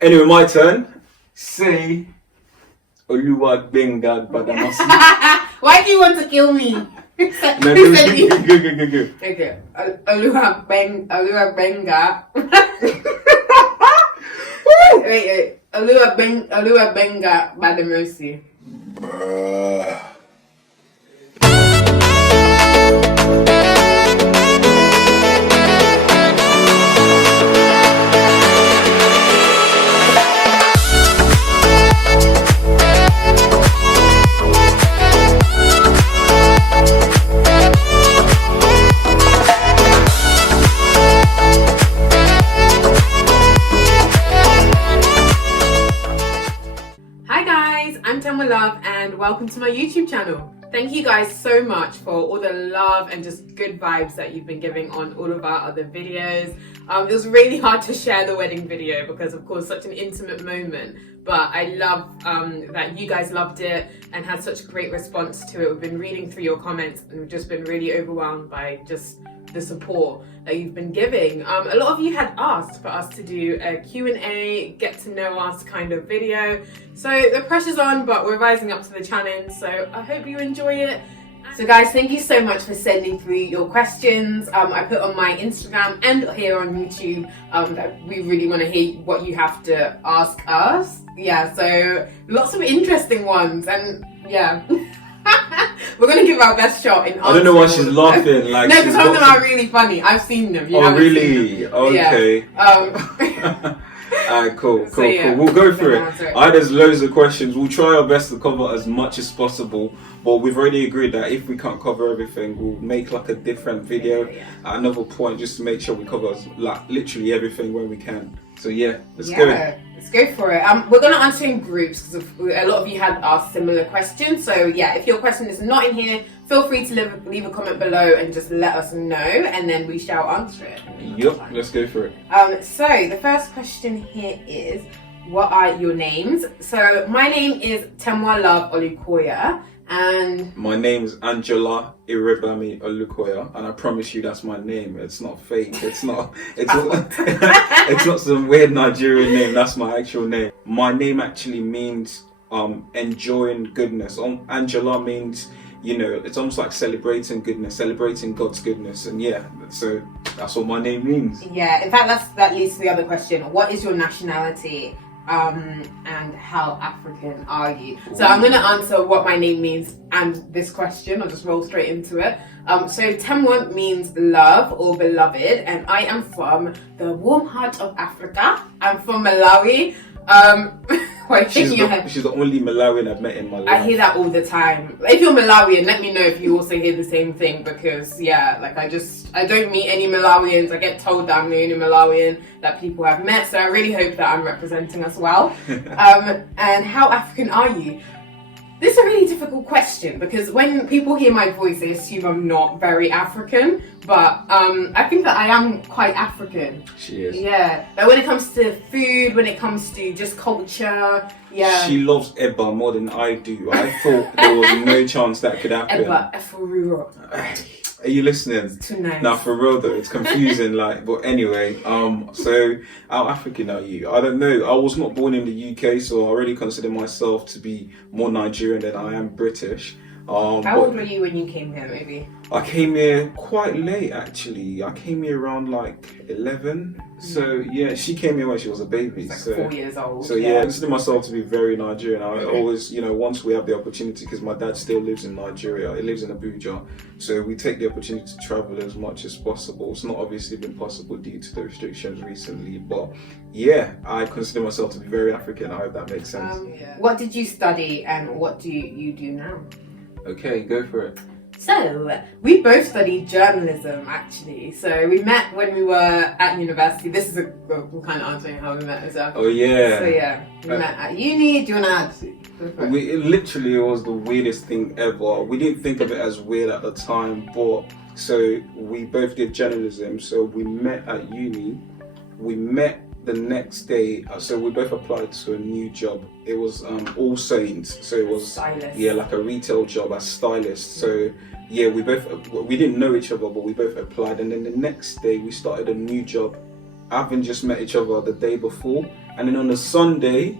Anyway, my turn. Say Oluwa Benga Badamasi. Why do you want to kill me? No, go. Okay. Oluwa Benga. Wait. Oluwa Benga Badamasi. I'm Temwa Love and welcome to my YouTube channel. Thank you guys so much for all the love and just good vibes that you've been giving on all of our other videos. It was really hard to share the wedding video because of course such an intimate moment, but I love that you guys loved it and had such great response to it. We've been reading through your comments and we've just been really overwhelmed by just the support that you've been giving. A lot of you had asked for us to do a Q&A, get to know us kind of video. So the pressure's on, but we're rising up to the challenge. So I hope you enjoy it. So guys, thank you so much for sending through your questions. I put on my Instagram and here on YouTube that we really want to hear what you have to ask us. Yeah, so lots of interesting ones and yeah. We're gonna give our best shot in answering. I don't know why she's laughing. Like no, because some of them are really funny. I've seen them. You really? Okay. Yeah. Alright, cool. Yeah, We'll go through it. There's loads of questions. We'll try our best to cover as much as possible, but we've already agreed that if we can't cover everything, we'll make like a different video at another point just to make sure we cover like literally everything when we can. So yeah, let's go. Let's go for it. We're going to answer in groups because a lot of you had asked similar questions. So yeah, if your question is not in here, feel free to leave a comment below and just let us know, and then we shall answer it. Yep, let's go for it. So the first question here is, what are your names? So my name is Temwa Love Olukoya. And my name is Anjola Irebami Olukoya, and I promise you that's my name. It's not fake. It's not some weird Nigerian name. That's my actual name. My name actually means enjoying goodness. Anjola means, you know, it's almost like celebrating goodness, celebrating God's goodness, and yeah, so that's what my name means. Yeah, in fact that leads to the other question. What is your nationality? And how African are you? So I'm going to answer what my name means and this question. I'll just roll straight into it. So Temwa means love or beloved, and I am from the warm heart of Africa. I'm from Malawi. She's the only Malawian I've met in my life. I hear that all the time. If you're Malawian, let me know if you also hear the same thing, because yeah, like I don't meet any Malawians. I get told that I'm the only Malawian that people have met, so I really hope that I'm representing us well. And how African are you? This is a really difficult question because when people hear my voice, they assume I'm not very African, but I think that I am quite African. She is. Yeah, but when it comes to food, when it comes to just culture, yeah. She loves Eba more than I do. I thought there was no chance that could happen. Eba, Efururo. Are you listening? It's too nice. Now for real though, it's confusing. But anyway, so how African are you? I don't know. I was not born in the UK, so I already consider myself to be more Nigerian than I am British. How old were you when you came here, maybe? I came here quite late, actually. I came here around like 11. So yeah, she came here when she was a baby. Like 4 years old. So yeah, I consider myself to be very Nigerian. I always, you know, once we have the opportunity, because my dad still lives in Nigeria. He lives in Abuja. So we take the opportunity to travel as much as possible. It's not obviously been possible due to the restrictions recently. But yeah, I consider myself to be very African. I hope that makes sense. What did you study and what do you do now? Okay, go for it. So, we both studied journalism actually. So, we met when we were at university. This is we're kind of answering how we met as well. Oh, yeah. So, yeah, we met at uni. Do you want to add? It was the weirdest thing ever. We didn't think of it as weird at the time, but so we both did journalism. So, we met at uni. We met the next day, so we both applied to a new job. It was All Saints, so it was stylist. Yeah, like a retail job as stylist. So yeah, we didn't know each other, but we both applied, and then the next day we started a new job, having just met each other the day before. and then on a Sunday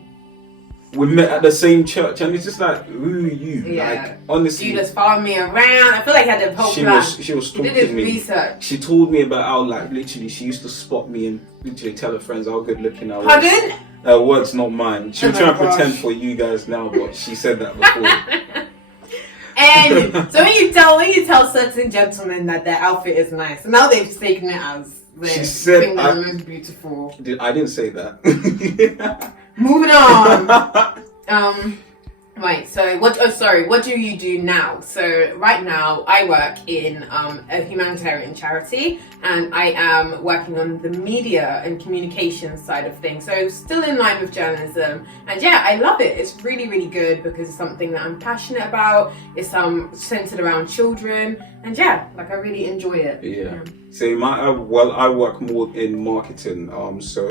we met at the same church, and it's just like, who are you? Yeah. Like, honestly, You just followed me around. I feel like he had a whole plan. She was He did his stalking me. research. She told me about how, like, literally she used to spot me and literally tell her friends how good looking I was. Pardon? Words, not mine. She was Oh my trying to gosh. pretend for you guys now, but she said that before. And so when you tell certain gentlemen that their outfit is nice, now they've taken it as the She said thing that the most beautiful. I didn't say that. Moving on. Right, so what do you do now? So right now I work in a humanitarian charity, and I am working on the media and communications side of things. So still in line with journalism, and yeah, I love it. It's really, really good because it's something that I'm passionate about. It's centered around children, and yeah, like I really enjoy it. Yeah. So I work more in marketing. So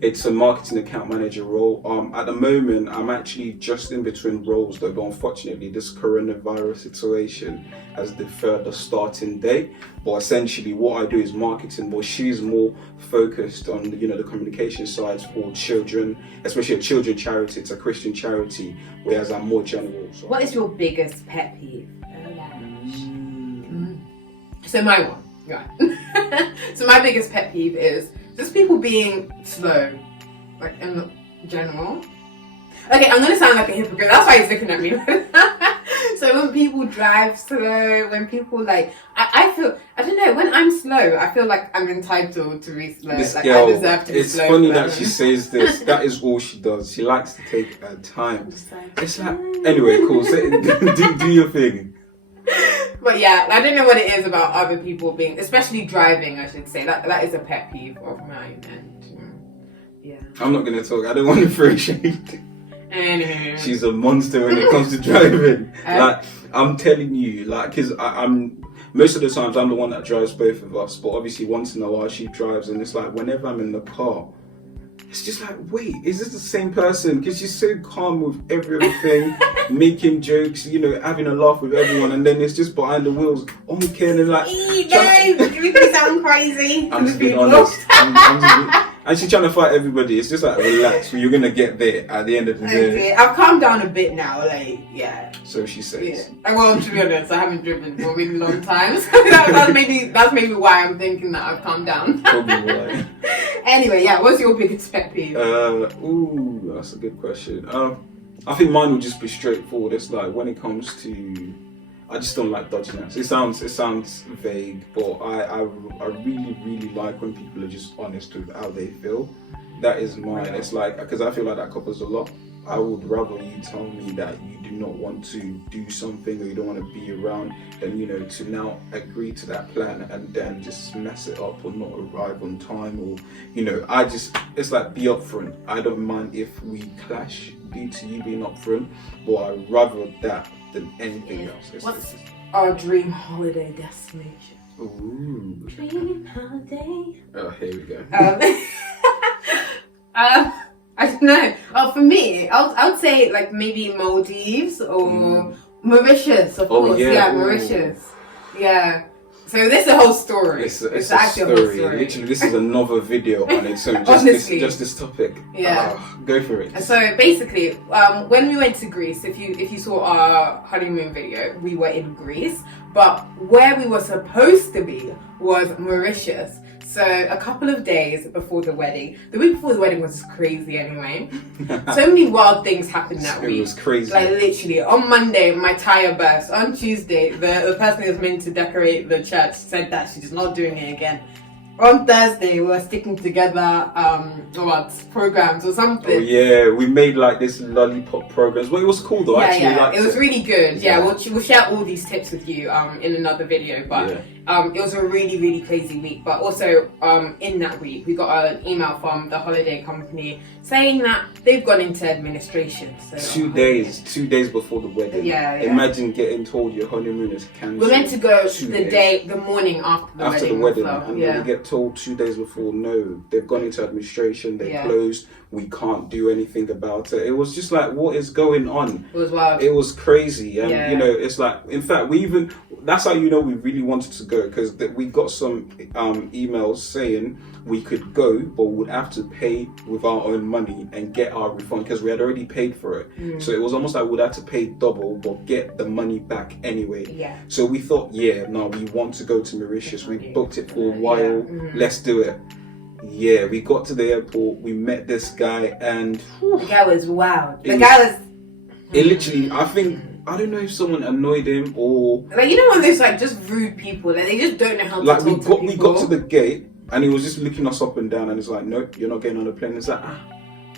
it's a marketing account manager role. At the moment, I'm actually just in between roles though, but unfortunately this coronavirus situation has deferred the starting date. But essentially what I do is marketing, but she's more focused on the communication sides for children, especially a children charity. It's a Christian charity, whereas I'm more general. So. What is your biggest pet peeve? So my one, right. So my biggest pet peeve is just people being slow, like in general. Okay, I'm gonna sound like a hypocrite. That's why he's looking at me. So when people drive slow, when people I feel, I don't know, when I'm slow, I feel like I'm entitled to be slow. This like girl, I deserve to be slow. it's funny that she says this. That is all she does. She likes to take her time. It's like, anyway, cool. So, do your thing. But yeah, I don't know what it is about other people being, especially driving, I should say. That is a pet peeve of mine. And yeah. I'm not gonna talk. I don't want to throw shade. Anyway. She's a monster when it comes to driving. Like, I'm telling you, like, because I'm most of the times I'm the one that drives both of us, but obviously once in a while she drives, and it's like whenever I'm in the car, it's just like, wait, is this the same person? Because she's so calm with everything, making jokes, having a laugh with everyone, and then it's just behind the wheels, honking and like. You make me sound crazy. I'm just being honest. And she's trying to fight everybody. It's just like, relax, you're gonna get there at the end of the day. Okay, I've calmed down a bit now, yeah. So she says. Yeah. Well, to be honest, I haven't driven for a really long time, so that's maybe why I'm thinking that I've calmed down. Probably why. Anyway, yeah, what's your biggest pet peeve? That's a good question. I think mine would just be straightforward. It's like when it comes to, I just don't like dodging out. It sounds vague, but I really, really like when people are just honest with how they feel. That is mine. It's like, because I feel like that covers a lot. I would rather you tell me that you do not want to do something or you don't want to be around than, to now agree to that plan and then just mess it up or not arrive on time or, it's like, be upfront. I don't mind if we clash due to you being upfront, but I'd rather that than anything else. What's our dream holiday destination? Ooh. Dream holiday. Oh, here we go. I don't know. For me, I would say like maybe Maldives or Mauritius, of course. Yeah, Mauritius. Yeah. So this is a whole story. It's actually a whole story. Literally, this is another video on its own. Just this topic. Yeah. Go for it. So basically, when we went to Greece, if you saw our honeymoon video, we were in Greece, but where we were supposed to be was Mauritius. So a couple of days before the wedding, the week before the wedding was crazy anyway. So many wild things happened that week. It was crazy. Like literally, on Monday, my tire burst. On Tuesday, the person who was meant to decorate the church said that she's not doing it again. On Thursday, we were sticking together programs or something. Oh yeah, we made like this lollipop programs. Well, it was cool though. Yeah, it was really good. Yeah, we'll share all these tips with you in another video. But it was a really, really crazy week. But also in that week, we got an email from the holiday company saying that they've gone into administration. So 2 days before the wedding. Yeah. Imagine getting told your honeymoon is cancelled. We're meant to go the morning after the wedding. And then we get told 2 days before, no, they've gone into administration, they're closed, we can't do anything about it. It was just like, what is going on? It was wild. It was crazy. And you know, it's like, in fact, that's how you know we really wanted to go, because we got some emails saying we could go, but we would have to pay with our own money and get our refund, because we had already paid for it. So it was almost like we'd have to pay double but get the money back anyway. So we thought, we want to go to Mauritius. We booked it for a while. Let's do it. Yeah, we got to the airport, we met this guy, and the guy was wild. It literally, I don't know if someone annoyed him or like, you know, when there's like just rude people, like they just don't know how to talk to people. We got to the gate and he was just looking us up and down, and he's like, nope, you're not getting on the plane. It's like,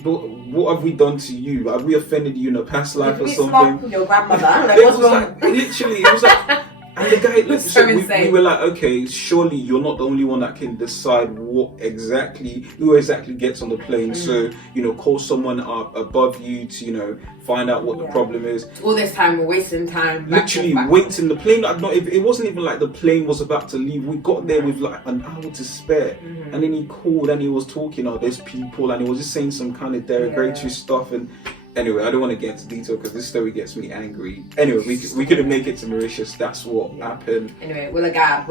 but what have we done to you? Have we offended you in a past life or something? Your grandmother, like, what's wrong? Literally, it was like. And the guy, we were like, okay, surely you're not the only one that can decide who exactly gets on the plane. So, you know, call someone up above you to, you know, find out what the problem is. All this time, we're wasting time. Literally waiting. The plane, it wasn't even like the plane was about to leave. We got there with like an hour to spare. And then he called and he was talking, there's people, and he was just saying some kind of derogatory stuff. And anyway, I don't want to get into detail because this story gets me angry. Anyway, we couldn't make it to Mauritius. That's what happened. Anyway, will a gab.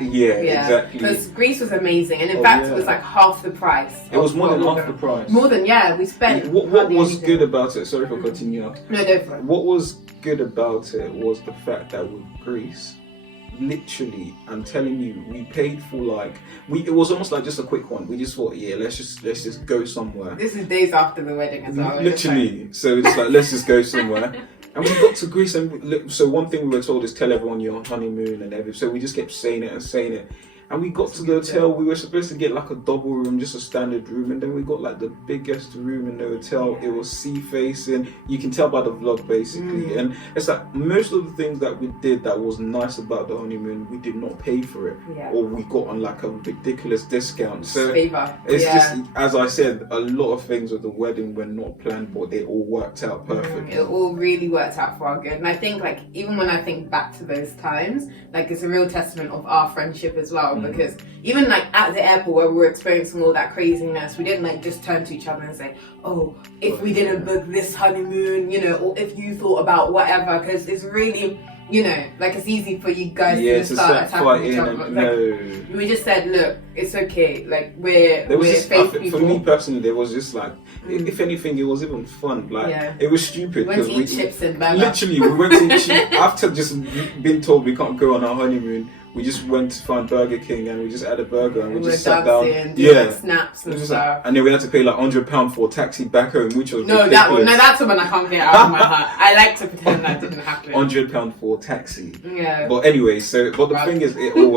Yeah, exactly. Because Greece was amazing, and in fact, it was like half the price. It was more than half the price. More than, we spent. What was good about it? Sorry for continuing. No, go for it. What was good about it was the fact that with Greece, literally, I'm telling you, we paid for it was almost like just a quick one. We just thought, let's just go somewhere. This is days after the wedding as well. Literally, so it's like, let's just go somewhere. And we got to Greece, and so one thing we were told is tell everyone you're on honeymoon and everything. So we just kept saying it. And we got to the hotel. We were supposed to get like a double room, just a standard room, and then we got like the biggest room in the hotel. It was sea facing. You can tell by the vlog basically. And it's like most of the things that we did that was nice about the honeymoon, we did not pay for it, or we got on like a ridiculous discount. So it's just, as I said, a lot of things with the wedding were not planned, but they all worked out perfectly. It all really worked out for our good. And I think like even when I think back to those times, like it's a real testament of our friendship as well. Because even like at the airport where we were experiencing all that craziness, we didn't like just turn to each other and say, oh, if we didn't book this honeymoon, you know, or if you thought about whatever, because it's really, you know, like it's easy for you guys to start attacking each other. We just said, look, it's okay, like we're faith people. For me personally, there was just like, if anything, it was even fun. Like it was stupid. We went to eat chips and burger. Literally, we went to eat after just being told we can't go on our honeymoon. We just went to find Burger King and we just had a burger and we just sat down. Like snaps and stuff. And then we had to pay like £100 for a taxi back home, which was ridiculous. That's the one I can't get out of my heart. I like to pretend that didn't happen. £100 for a taxi. Yeah. But anyway, but the thing is, it all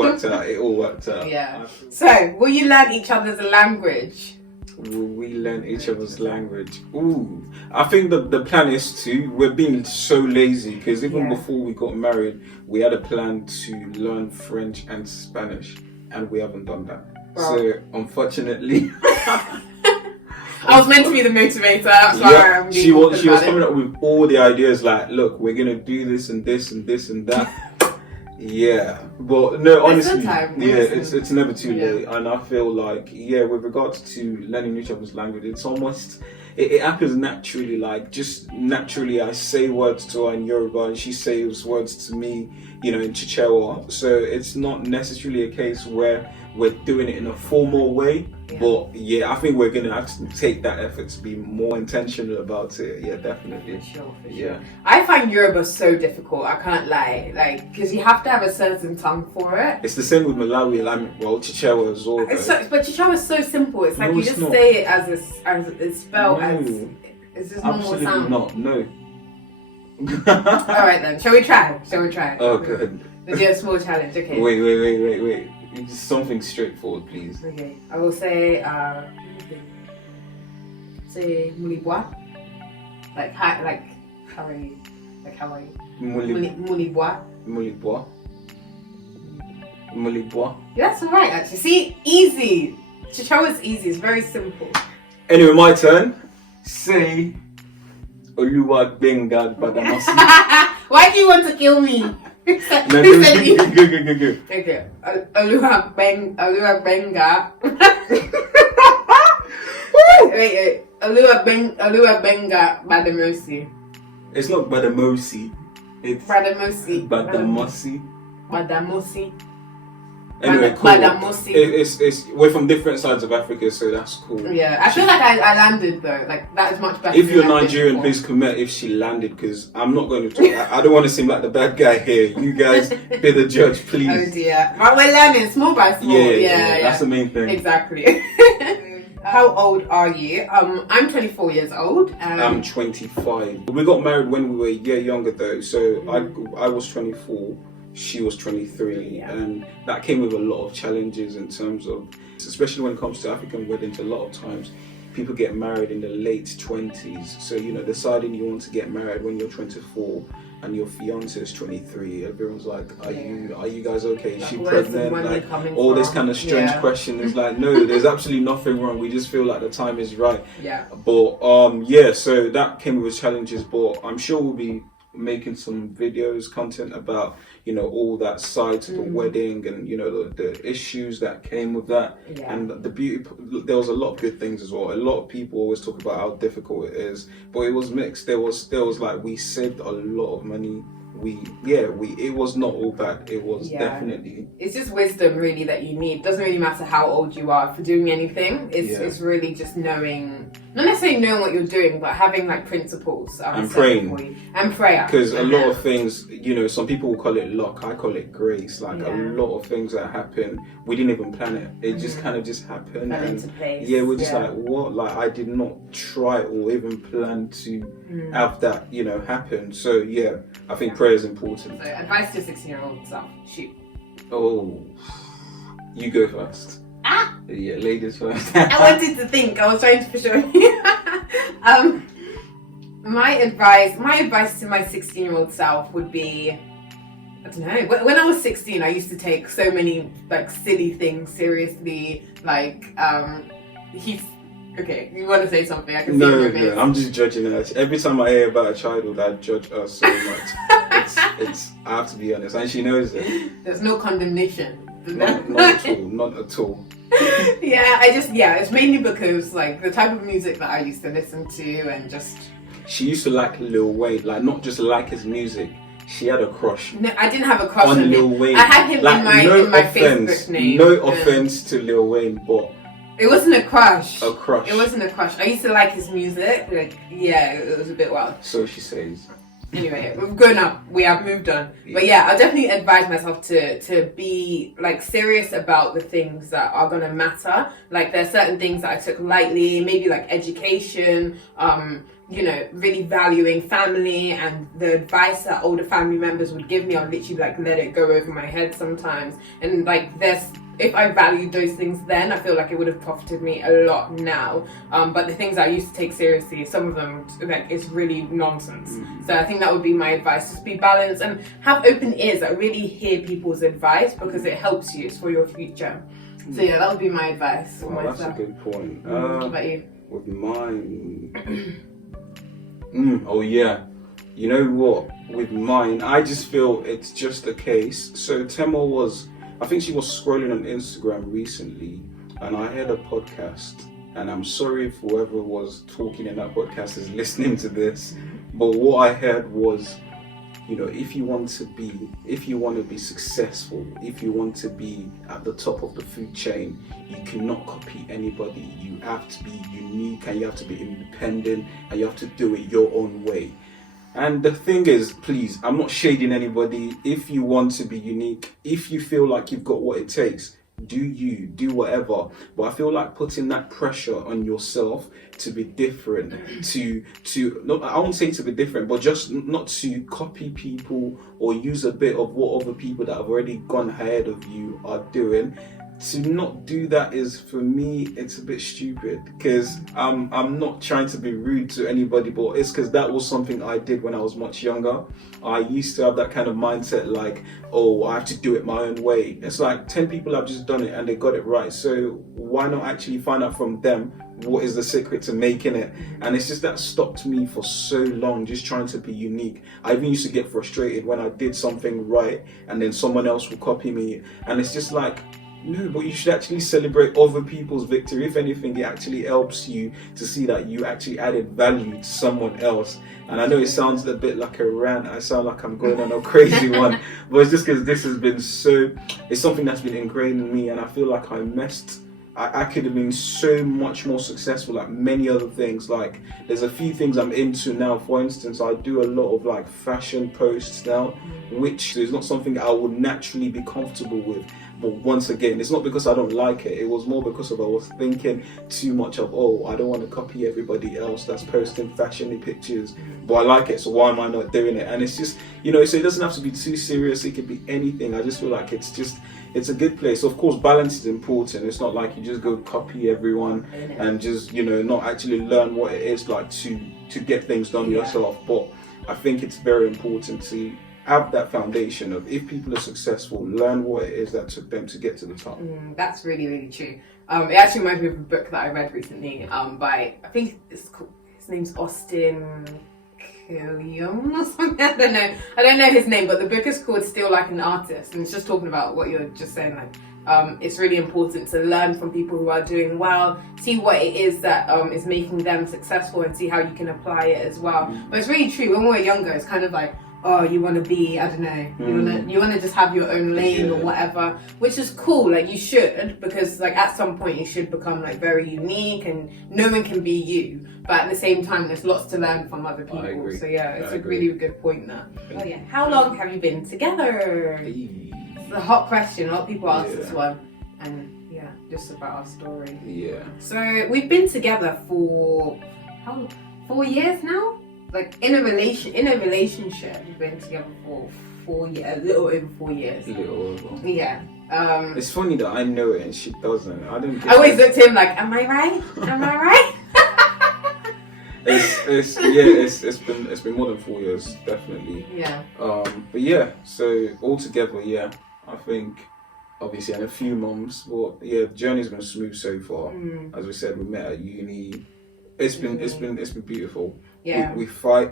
worked out. Yeah. So, will you learn each other's language? Will we learn each other's language? Ooh, I think the plan is to. We're being so lazy because even before we got married, we had a plan to learn French and Spanish, and we haven't done that. Wow. So unfortunately, I was meant to be the motivator. That's why I'm she was coming up with all the ideas. Like, look, we're gonna do this and this and this and that. Yeah, but no, honestly, it's never too late, and I feel like with regards to learning each other's language, it's almost it happens naturally. Like just naturally, I say words to her in Yoruba, and she says words to me, you know, in Chichewa. So it's not necessarily a case where we're doing it in a formal way. But I think we're gonna have to take that effort to be more intentional about it. Yeah, definitely. For sure. I find Yoruba so difficult. I can't lie, like because you have to have a certain tongue for it. It's the same with Malawi. Chichewa as well. But Chichewa is so simple. It's like you just say it as it's spelled as it's just normal sound. No. All right then. Shall we try? Oh, good. We'll do a small challenge. Okay. Wait. Just something straightforward, please. Okay. I will say mulibwa. Like how are you? Mulibwa. Yeah, that's alright actually. See, easy. Chichewa is easy. It's very simple. Anyway, my turn. Say Oluwa Benga Badamasi. Why do you want to kill me? Go. Okay. Oluwa Benga. Wait. Oluwabenga Badamosi. It's not Badamosi. It's Badamosi. Badamosi. Anyway, cool. Badamosi. It's we're from different sides of Africa, so that's cool. Yeah, I feel like I landed though. Like that is much better. If you're Nigerian, please comment if she landed, because I'm not going to talk. I don't want to seem like the bad guy here. You guys be the judge, please. Oh dear. But we're learning small by small. Yeah. That's the main thing. Exactly. How old are you? I'm 24 years old. I'm 25. We got married when we were a year younger though, so I was 24. She was 23, and that came with a lot of challenges in terms of, especially when it comes to African weddings, a lot of times people get married in the late 20s. So, deciding you want to get married when you're 24 and your fiance is 23, everyone's like, are you guys okay? Is she pregnant? Like, all this kind of strange question is like, no, there's absolutely nothing wrong. We just feel like the time is right. Yeah. But so that came with challenges, but I'm sure we'll be making some videos, content about all that side to the wedding, and the issues that came with that, and the beauty. There was a lot of good things as well. A lot of people always talk about how difficult it is, but it was mixed. There was like, we saved a lot of money. It was not all bad. It was definitely. It's just wisdom really that you need. It doesn't really matter how old you are for doing anything. It's really just knowing, not necessarily knowing what you're doing, but having like principles. And praying. And prayer. Because a lot of things, some people will call it luck. I call it grace. Like a lot of things that happen, we didn't even plan it. It just kind of just happened. Fell into place. Yeah, we're just like, what? Like, I did not try or even plan to have that, happen. So yeah, I think prayer is important. So advice to a 16-year-old self. Shoot. Oh, you go first. Yeah, ladies first. I wanted to think. I was trying to push on. My advice to my 16-year-old self would be, I don't know. When I was 16, I used to take so many like silly things seriously. Like he's. Okay, you want to say something? I can see your face. No, I'm just judging her. Every time I hear about a childhood, I judge her so much. it's. I have to be honest, and she knows it. There's no condemnation. Not at all. It's mainly because like the type of music that I used to listen to, and just. She used to like Lil Wayne, like not just like his music. She had a crush. No, I didn't have a crush on Lil Wayne. I had him in my Facebook name. No offense to Lil Wayne, but. It wasn't a crush. A crush. It wasn't a crush. I used to like his music. Like, it was a bit wild. So she says. Anyway, we've grown up. We have moved on. Yeah. But I'll definitely advise myself to be like serious about the things that are gonna matter. Like, there's certain things that I took lightly, maybe like education, really valuing family, and the advice that older family members would give me, I'll literally like let it go over my head sometimes. And like if I valued those things then, I feel like it would have profited me a lot now. But the things I used to take seriously, some of them, like, it's really nonsense. So I think that would be my advice. Just be balanced and have open ears. Like, really hear people's advice, because it helps you. It's for your future. So that would be my advice. That's a good point. What about you? With mine... You know what? With mine, I just feel it's just a case. So Temwa I think she was scrolling on Instagram recently, and I heard a podcast, and I'm sorry if whoever was talking in that podcast is listening to this, but what I heard was, if you want to be successful, if you want to be at the top of the food chain, you cannot copy anybody. You have to be unique, and you have to be independent, and you have to do it your own way. And the thing is, please, I'm not shading anybody. If you want to be unique, if you feel like you've got what it takes, do whatever. But I feel like putting that pressure on yourself to be different, I won't say to be different, but just not to copy people or use a bit of what other people that have already gone ahead of you are doing. To not do that is, for me, it's a bit stupid, because I'm not trying to be rude to anybody, but it's because that was something I did when I was much younger. I used to have that kind of mindset, like, oh, I have to do it my own way. It's like 10 people have just done it and they got it right, so why not actually find out from them what is the secret to making it? And it's just that stopped me for so long, just trying to be unique. I even used to get frustrated when I did something right and then someone else would copy me, and it's just like, No, but you should actually celebrate other people's victory. If anything, it actually helps you to see that you actually added value to someone else. And I know it sounds a bit like a rant. I sound like I'm going on a crazy one, but it's just because this has been it's something that's been ingrained in me, and I feel like I could have been so much more successful at many other things. Like, there's a few things I'm into now. For instance, I do a lot of like fashion posts now, which is not something I would naturally be comfortable with. But once again, it's not because I don't like it. It was more because I was thinking too much of, I don't want to copy everybody else that's posting fashion pictures, but I like it, so why am I not doing it? And it's just, so it doesn't have to be too serious. It could be anything. I just feel like it's a good place. Of course, balance is important. It's not like you just go copy everyone and just, not actually learn what it is like to get things done yourself. But I think it's very important to have that foundation of, if people are successful, learn what it is that took them to get to the top. That's really, really true. It actually reminds me of a book that I read recently by, I think his name's Austin Killian or something. I don't know his name, but the book is called Still Like an Artist, and it's just talking about what you're just saying. Like, it's really important to learn from people who are doing well, see what it is that is making them successful, and see how you can apply it as well. But it's really true. When we're younger, it's kind of like, you want to be, I don't know, you want to just have your own lane or whatever, which is cool. Like, you should, because like at some point you should become like very unique, and no one can be you. But at the same time, there's lots to learn from other people. So it's a really good point there. Oh yeah. How long have you been together? It's a hot question. A lot of people ask this one, and just about our story. Yeah. So we've been together for 4 years now. Like in a relationship, we've been together for 4 years, a little over 4 years. Yeah. It's funny that I know it and she doesn't. I always look at him like, am I right? Am I right? It's been more than 4 years, definitely. Yeah. But so altogether, I think obviously in a few months, the journey's been smooth so far. As we said, we met at uni. It's been beautiful. Yeah. We fight.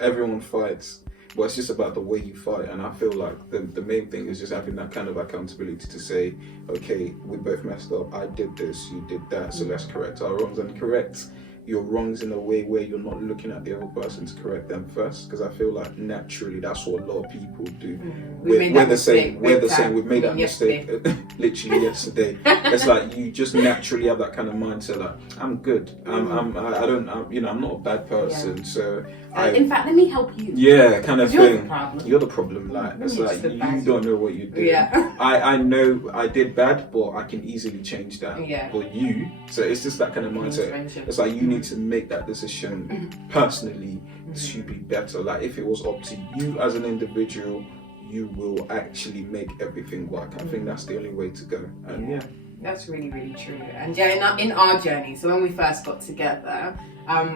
Everyone fights, but it's just about the way you fight. And I feel like the main thing is just having that kind of accountability to say, okay, we both messed up. I did this, you did that, so let's correct our wrongs, and correct your wrongs in a way where you're not looking at the other person to correct them first. Because I feel like naturally that's what a lot of people do. We're the same. We've made that mistake literally yesterday. It's like you just naturally have that kind of mindset. Like, I'm good. I'm not a bad person. So in fact, let me help you. Yeah, kind of you're thing. The problem. You're the problem. Like, it's like you don't know what you do. Yeah. I know I did bad, but I can easily change that. Yeah. But you, so it's just that kind of mindset. It's like you need to make that decision personally to be better. Like, if it was up to you as an individual, you will actually make everything work. I think that's the only way to go. And that's really, really true. And in our journey, so when we first got together,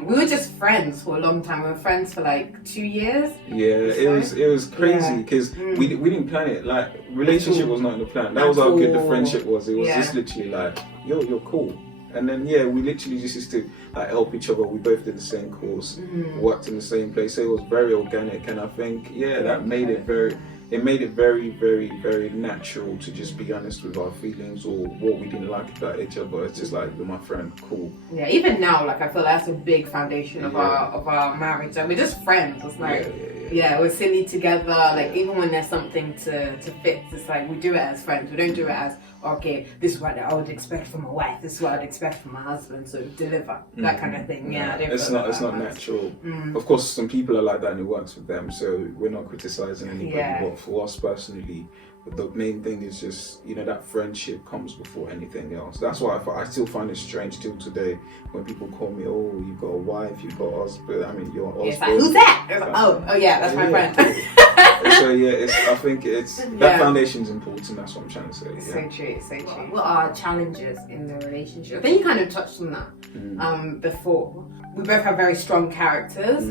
we were just friends for a long time. We were friends for like 2 years. Yeah, it was crazy because we didn't plan it. Like, relationship was not in the plan. That was how good the friendship was. It was just literally like, you're cool. And then we literally just used to like help each other. We both did the same course, worked in the same place. So it was very organic, and I think that made it very. It made it very, very, very natural to just be honest with our feelings or what we didn't like about each other. It's just like, you're my friend, cool. Yeah, even now, like, I feel that's a big foundation of our marriage. Like, we're just friends. It's like, we're silly together. Like, even when there's something to fix, it's like we do it as friends. We don't do it as, okay, this is what I would expect from my wife. This is what I'd expect from my husband. So deliver that kind of thing. Yeah, it's not natural. Of course, some people are like that and it works with them. So we're not criticizing anybody. But for us personally, the main thing is just, that friendship comes before anything else. That's why I still find it strange till today when people call me, oh, you've got a wife, you've got a husband. I mean, you're a husband. Like, who's that? Like, that's my friend. So I think that foundation's important. That's what I'm trying to say. So true. What are challenges in the relationship? I think you kind of touched on that before. We both have very strong characters.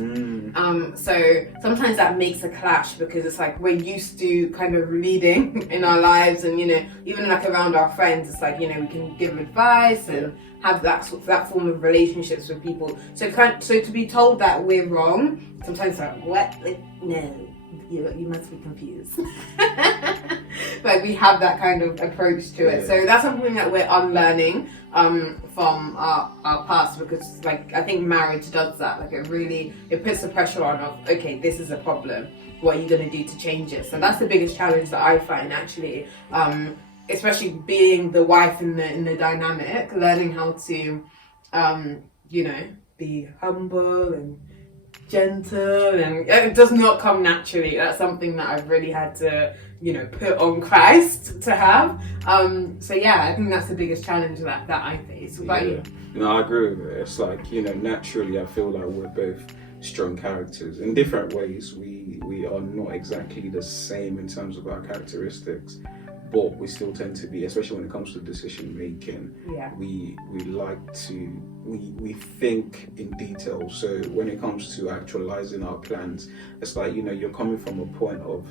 So sometimes that makes a clash because it's like we're used to kind of leading in our lives, and even like around our friends, it's like we can give advice and have that form of relationships with people. So to be told that we're wrong, sometimes it's like, what? No. you must be confused. Like we have that kind of approach to it. So that's something that we're unlearning from our past, because like I think marriage does that. Like it puts the pressure on of, okay, this is a problem. What are you going to do to change it? So that's the biggest challenge that I find actually, especially being the wife in the dynamic, learning how to, be humble and gentle, and it does not come naturally. That's something that I've really had to, put on Christ to have. So yeah, I think that's the biggest challenge that I face. What about you? No, I agree with it. It's like, naturally I feel like we're both strong characters in different ways. We are not exactly the same in terms of our characteristics, but we still tend to be, especially when it comes to decision making. Yeah. We like to we think in detail. So when it comes to actualizing our plans, it's like, you're coming from a point of,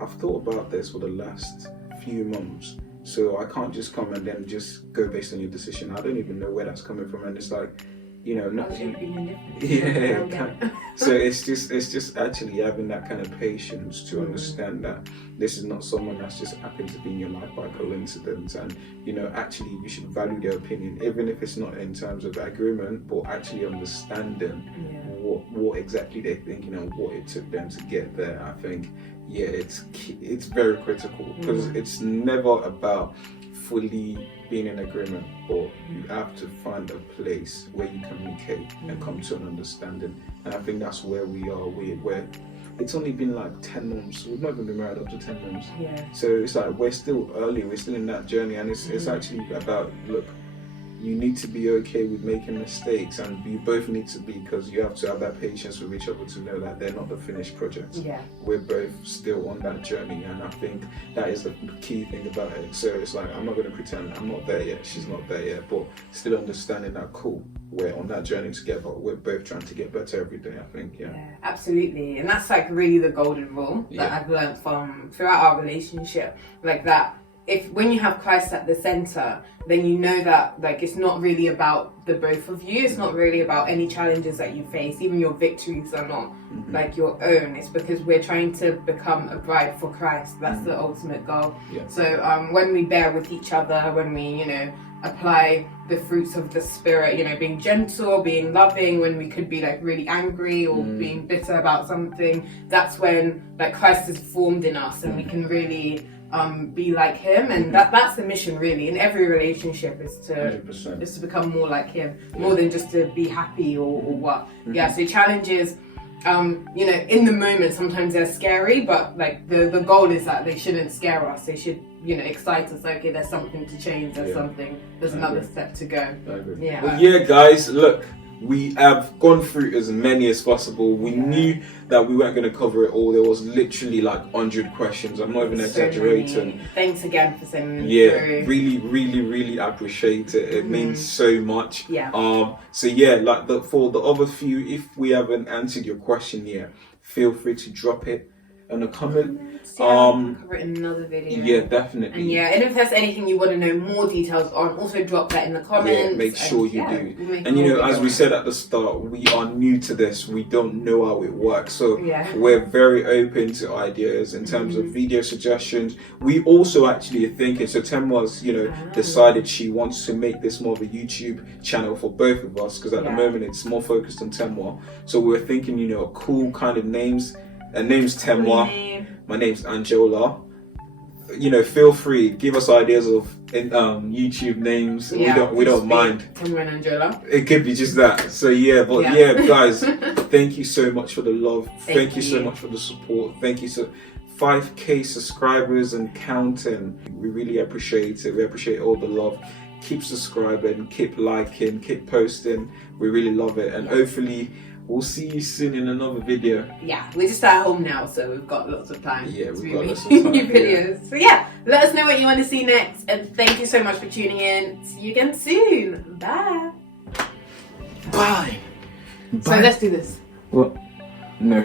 I've thought about this for the last few months, so I can't just come and then just go based on your decision. I don't even know where that's coming from, and it's like, nothing. So it's just actually having that kind of patience to understand that this is not someone that's just happened to be in your life by coincidence, and actually you should value their opinion, even if it's not in terms of agreement, but actually understanding what exactly they're thinking and what it took them to get there. I think it's very critical, because it's never about fully being in agreement, but you have to find a place where you communicate and come to an understanding. And I think that's where we are. Where it's only been like 10 months. We've not even been married up to 10 months. Yeah. So it's like we're still early. We're still in that journey, and it's actually about, look, you need to be okay with making mistakes, and you both need to be, because you have to have that patience with each other to know that they're not the finished project. Yeah. We're both still on that journey, and I think that is the key thing about it. So it's like, I'm not going to pretend I'm not there yet, she's not there yet, but still understanding that, cool, we're on that journey together. We're both trying to get better every day, I think. Yeah, absolutely. And that's like really the golden rule that I've learned from throughout our relationship, like that. When you have Christ at the center, then you know that like it's not really about the both of you. It's not really about any challenges that you face. Even your victories are not like your own. It's because we're trying to become a bride for Christ. That's the ultimate goal. Yeah. So when we bear with each other, when we apply the fruits of the Spirit, being gentle, being loving, when we could be like really angry or being bitter about something, that's when like Christ is formed in us, and we can really be like him. And that's the mission really in every relationship, is to become more like him, more than just to be happy or what. So challenges, in the moment sometimes they're scary, but like the goal is that they shouldn't scare us. They should excite us. Okay, there's something to change, there's another step to go. Well, guys, look, we have gone through as many as possible. We knew that we weren't going to cover it all. There was literally like 100 questions. I'm not even exaggerating. Thanks again for sending them through. Really appreciate it. It means so much. So for the other few, if we haven't answered your question yet, feel free to drop it in a comment. Cover it in another video. Yeah, definitely. And if there's anything you want to know more details on, also drop that in the comments. Make sure you do. And as we said at the start, we are new to this. We don't know how it works, so we're very open to ideas in terms of video suggestions. We also actually are thinking. So Temwa's, decided she wants to make this more of a YouTube channel for both of us, because at the moment it's more focused on Temwa. So we're thinking, cool kind of names. Her name's Temwa. My name's Anjola. Feel free, give us ideas of YouTube names. We don't mind. Temwa and Anjola. It could be just that. So guys, thank you so much for the love. Thank you so much for the support. Thank you 5K subscribers and counting. We really appreciate it. We appreciate all the love. Keep subscribing, keep liking, keep posting. We really love it, and hopefully we'll see you soon in another video. We're just at home now, so we've got lots of time. We've got lots of time. New videos. So let us know what you want to see next, and thank you so much for tuning in. See you again soon. Bye. Bye. So let's do this. What? No.